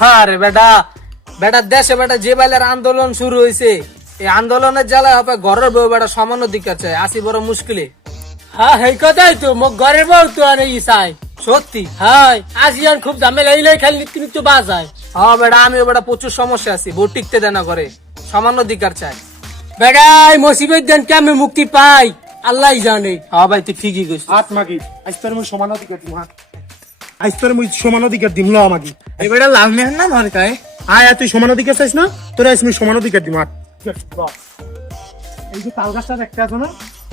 হ্যাঁ রে বেটা, বেটা দেশে বেটা যে বেলার আন্দোলন শুরু হয়েছে, এই আন্দোলনের জ্বালায় হবে ঘরের বউ বেটা সমান অধিকার চাই, আসি বড় মুশকিলে। হ্যাঁ সেই কথাই তো মোক ঘরের বউ তো আর এই চাই। সত্যি? হ্যাঁ আজিয়ান খুব ঝামেলা এইলাই খালি নিত্য নিত্য বাজায়। হ্যাঁ বেটা, আমিও বেটা প্রচুর সমস্যা আছি, বউ টিকতে দেয় না করে, সমান অধিকার চাই। বেড়াই মুসিবত দেন কেমন মুক্তি পাই আল্লাহ জানে। হ্যাঁ ভাই তুই ঠিকই কইছিস। হাত মাগি আজ তোর মুই সমান অধিকার দিম। হাত আজ তোর মুই সমান অধিকার দিম। ল মাগি এবারে লাল মেহন না ধর কায়। আয় তুই সমান অধিকার চাইছ না, তোর আজ মুই সমান অধিকার দিম। হাত এই যে তাল গাছটা দেখতে আছো না,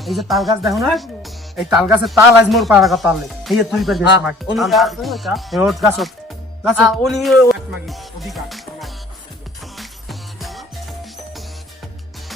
এই যে তাল গাছ দেখো না, এই তাল গাছের তাল আজ মোর পাড়া কথা তাল এই যে তুই পারবি মাগি। এই ওট গাছ গাছ উনি হাত মাগি অধিকার।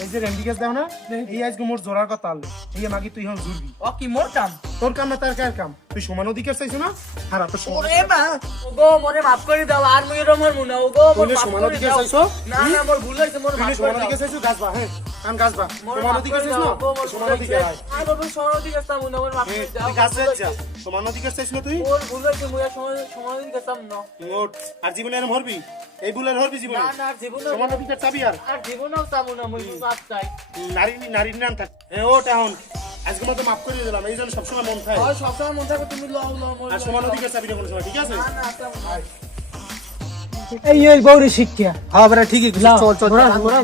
এই যে রেন্ডি গাছ দেখো না, এই আজ মোর জোড়ার কথা তাল এই মাগি তুই হন জুড়বি। ও কি মোর কাম? তোর কাম না তার কার কাম? তুই সমান অধিকার চাইছো না, হারা তো সমান ওরে মা, ওগো মরে মাফ করে দাও, আর মুই এরকম মরমু না। ওগো মোর তুই মাফ সমান করে অধিকার দাও। চাইছো? না না মোর ভুল হইছে, মোর তুই মাফ সমান করে দাও। অধিকার চাইছো, গাছ বা হ্যাঁ কান গাছ বা মোর সমান মাফ অধিকার করে চাইছো দাও। না, ওগো মোর সমান ভুল অধিকার হইছে। আয়। আর বাবা সমান অধিকার চামু না, মোর মাফ করে দাও। তুই গাছ যা সমান অধিকার চাইছ না তুই মোর ভুল হইছে, মুই আর সমান অধিকার চামু না। নোট আর জীবনে এরম হরবি, এই বুলের হরবি জীবনে না না, জীবনে সমান অধিকার চাবি। আর জীবনেও চামু না, মুই মাফ চাই। নারীর নাম থাক এ ওট এখন আজকে মতো মাফ করে দিলাম, এই জন্য সবসময় মন থাকে। ওই সবসময় মন থাকে তুমি লও লও মোর। আর সমান অধিকার চাবি না কোনো সময়, ঠিক আছে? না না চামু না। এই বউরি শিক্ষা হ্যাঁ বেটা ঠিকই, চল চল ঘোরা